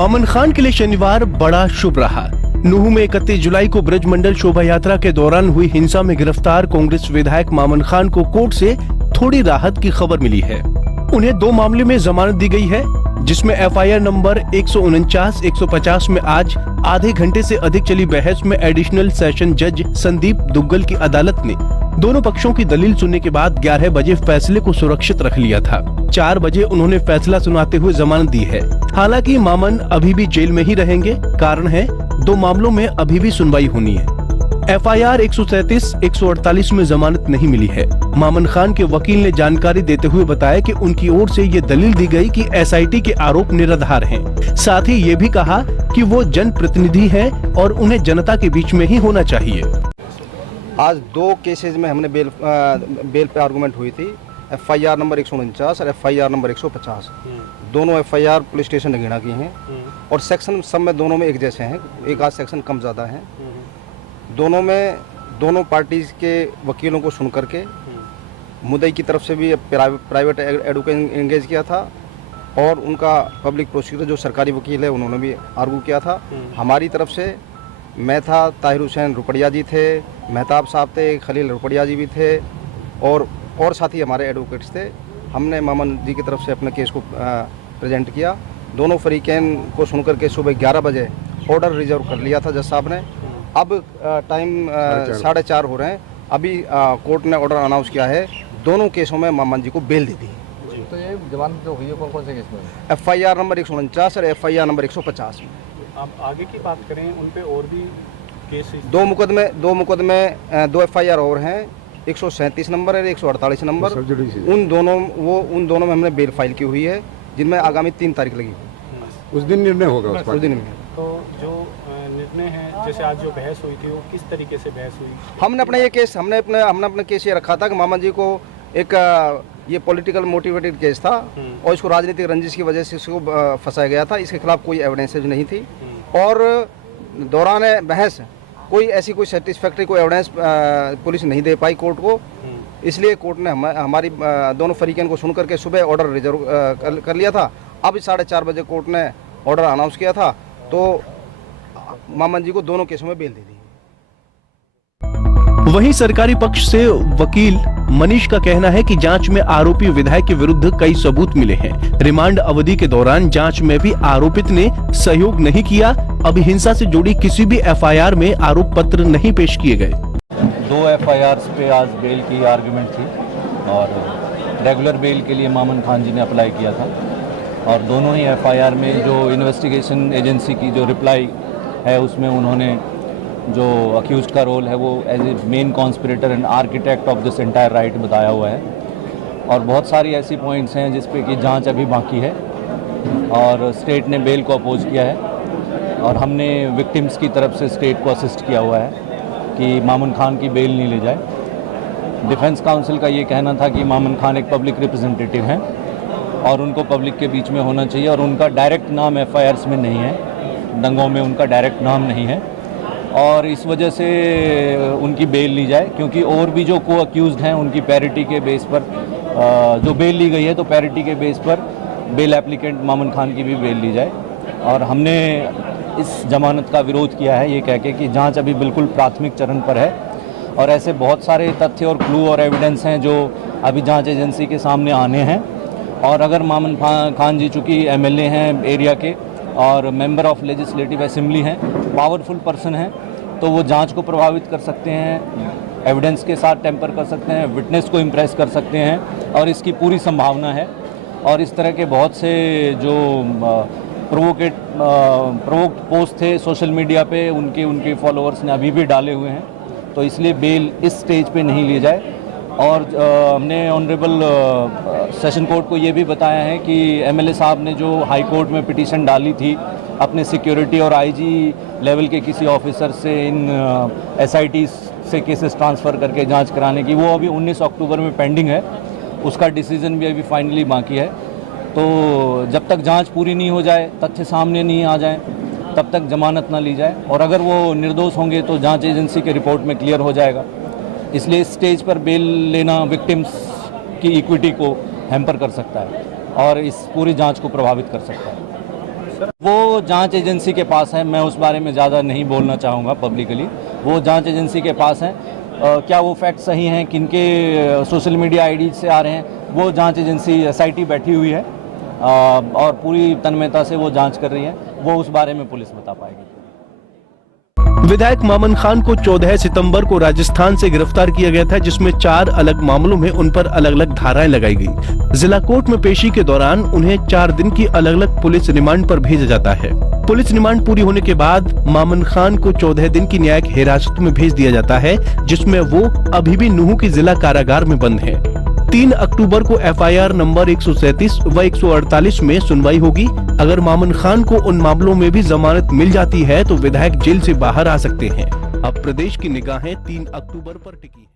मामन खान के लिए शनिवार बड़ा शुभ रहा। नूह में 31 जुलाई को ब्रज मंडल शोभा यात्रा के दौरान हुई हिंसा में गिरफ्तार कांग्रेस विधायक मामन खान को कोर्ट से थोड़ी राहत की खबर मिली है। उन्हें 2 मामले में जमानत दी गई है, जिसमें एफआईआर नंबर 149-150 में आज आधे घंटे से अधिक चली बहस में एडिशनल सेशन जज संदीप दुग्गल की अदालत ने दोनों पक्षों की दलील सुनने के बाद 11 बजे फैसले को सुरक्षित रख लिया था। 4 बजे उन्होंने फैसला सुनाते हुए जमानत दी है। हालांकि मामन अभी भी जेल में ही रहेंगे। कारण है 2 मामलों में अभी भी सुनवाई होनी है। एफआईआर 137-148 में जमानत नहीं मिली है। मामन खान के वकील ने जानकारी देते हुए बताया कि उनकी ओर से ये दलील दी गई कि एसआईटी के आरोप निराधार हैं। साथ ही ये भी कहा कि वो जनप्रतिनिधि हैं और उन्हें जनता के बीच में ही होना चाहिए। आज 2 केसेज में हमने बेल पे आर्गूमेंट हुई थी। एफआईआर नंबर 149 और एफआईआर नंबर 150। दोनों एफआईआर पुलिस स्टेशन ने घृणा की हैं और सेक्शन सब में दोनों में एक जैसे हैं, एक आध सेक्शन कम ज़्यादा हैं। दोनों में दोनों पार्टीज के वकीलों को सुन करके मुद्दई की तरफ से भी प्राइवेट एडवोकेट एंगेज किया था और उनका पब्लिक प्रोसिक्यूटर जो सरकारी वकील है उन्होंने भी आर्गू किया था। हमारी तरफ से मैं था, ताहिर हुसैन रुपड़िया जी थे, मेहताब साहब थे, खलील रुपड़िया जी भी थे और साथी हमारे एडवोकेट्स थे। हमने मामन जी की तरफ से अपने केस को प्रेजेंट किया। दोनों फरीकैन को सुनकर के सुबह 11 बजे ऑर्डर रिजर्व कर लिया था जज साहब ने। अब टाइम 4:30 हो रहे हैं। अभी कोर्ट ने ऑर्डर अनाउंस किया है। दोनों केसों में मामन जी को बेल दे दी। तो ये जमानत जो हुई है कौन से केस में? एफआईआर नंबर 149 और एफआईआर नंबर 150 में। आप आगे की बात करें, उन पे और भी केस 2 मुकदमे 2 एफआईआर और हैं। 137 नंबर है, 148 नंबर। उन दोनों में हमने बेल फाइल की हुई है, जिनमें आगामी 3 तारीख लगी हुई। उस दिन निर्णय होगा उस दिन में। तो जो निर्णय है, जैसे आज जो बहस हुई थी वो किस तरीके से बहस हुई? हमने अपना केस ये रखा था कि मामन जी को एक ये पॉलिटिकल मोटिवेटेड केस था और इसको राजनीतिक रंजिश की वजह से इसको फंसाया गया था। इसके खिलाफ कोई एविडेंसेज नहीं थी और दौरान बहस कोई सेटिस्फैक्ट्री कोई एविडेंस पुलिस नहीं दे पाई कोर्ट को। इसलिए कोर्ट ने हमारी दोनों फरीकैन को सुन करके सुबह ऑर्डर रिजर्व कर लिया था। अब 4:30 बजे कोर्ट ने ऑर्डर अनाउंस किया था तो मामन जी को दोनों केसों में बेल दे दी। वहीं सरकारी पक्ष से वकील मनीष का कहना है कि जांच में आरोपी विधायक के विरुद्ध कई सबूत मिले हैं। रिमांड अवधि के दौरान जांच में भी आरोपित ने सहयोग नहीं किया। अभी हिंसा से जुड़ी किसी भी एफआईआर में आरोप पत्र नहीं पेश किए गए। 2 एफआईआर पे आज बेल की आर्गुमेंट थी और रेगुलर बेल के लिए मामन खान जी ने अप्लाई किया था और दोनों ही एफआईआर में जो इन्वेस्टिगेशन एजेंसी की जो रिप्लाई है उसमें उन्होंने जो अक्यूज्ड का रोल है वो as a main conspirator and architect of this entire right बताया हुआ है और बहुत सारी ऐसी पॉइंट्स हैं जिस पे कि जांच अभी बाकी है और स्टेट ने बेल को अपोज किया है और हमने विक्टिम्स की तरफ से स्टेट को असिस्ट किया हुआ है कि मामन खान की बेल नहीं ले जाए। डिफेंस काउंसिल का ये कहना था कि मामन खान एक पब्लिक रिप्रेजेंटेटिव हैं और उनको पब्लिक के बीच में होना चाहिए और उनका डायरेक्ट नाम एफआईआर्स में नहीं है, दंगों में उनका डायरेक्ट नाम नहीं है और इस वजह से उनकी बेल ली जाए क्योंकि और भी जो को अक्यूज्ड हैं उनकी पैरिटी के बेस पर जो बेल ली गई है तो पैरिटी के बेस पर बेल एप्लीकेंट मामन खान की भी बेल ली जाए। और हमने इस जमानत का विरोध किया है ये कह के कि जांच अभी बिल्कुल प्राथमिक चरण पर है और ऐसे बहुत सारे तथ्य और क्लू और एविडेंस हैं जो अभी जांच एजेंसी के सामने आने हैं और अगर मामन खान जी चूँकि एमएलए हैं एरिया के और मेंबर ऑफ लेजिस्लेटिव असेंबली हैं, पावरफुल पर्सन हैं, तो वो जांच को प्रभावित कर सकते हैं, एविडेंस के साथ टेम्पर कर सकते हैं, विटनेस को इम्प्रेस कर सकते हैं और इसकी पूरी संभावना है। और इस तरह के बहुत से जो प्रोवोक्ड पोस्ट थे सोशल मीडिया पे उनके फॉलोअर्स ने अभी भी डाले हुए हैं, तो इसलिए बेल इस स्टेज पे नहीं ली जाए। और हमने ऑनरेबल सेशन कोर्ट को ये भी बताया है कि एमएलए साहब ने जो हाई कोर्ट में पिटीशन डाली थी अपने सिक्योरिटी और आईजी लेवल के किसी ऑफिसर से इन एसआईटी से केसेस ट्रांसफ़र करके जांच कराने की, वो अभी 19 अक्टूबर में पेंडिंग है, उसका डिसीजन भी अभी फाइनली बाकी है। तो जब तक जांच पूरी नहीं हो जाए, तथ्य सामने नहीं आ जाए, तब तक जमानत ना ली जाए और अगर वो निर्दोष होंगे तो जांच एजेंसी के रिपोर्ट में क्लियर हो जाएगा। इसलिए इस स्टेज पर बेल लेना विक्टिम्स की इक्विटी को हैम्पर कर सकता है और इस पूरी जांच को प्रभावित कर सकता है। सर? वो जांच एजेंसी के पास है, मैं उस बारे में ज़्यादा नहीं बोलना चाहूँगा पब्लिकली। वो जांच एजेंसी के पास है। क्या वो फैक्ट सही हैं, किनके सोशल मीडिया आईडी से आ रहे हैं, वो जांच एजेंसी एसआईटी बैठी हुई है और पूरी तन्मयता से वो जांच कर रही है। वो उस बारे में पुलिस बता पाएगी। विधायक मामन खान को 14 सितंबर को राजस्थान से गिरफ्तार किया गया था, जिसमें 4 अलग मामलों में उन पर अलग अलग धाराएं लगाई गई। जिला कोर्ट में पेशी के दौरान उन्हें 4 दिन की अलग अलग पुलिस रिमांड पर भेजा जाता है। पुलिस रिमांड पूरी होने के बाद मामन खान को 14 दिन की न्यायिक हिरासत में भेज दिया जाता है, जिसमें वो अभी भी नूंह की जिला कारागार में बंद है। 3 अक्टूबर को एफआईआर नंबर 137 व 148 में सुनवाई होगी। अगर मामन खान को उन मामलों में भी जमानत मिल जाती है तो विधायक जेल से बाहर आ सकते हैं। अब प्रदेश की निगाहें 3 अक्टूबर पर टिकी हैं।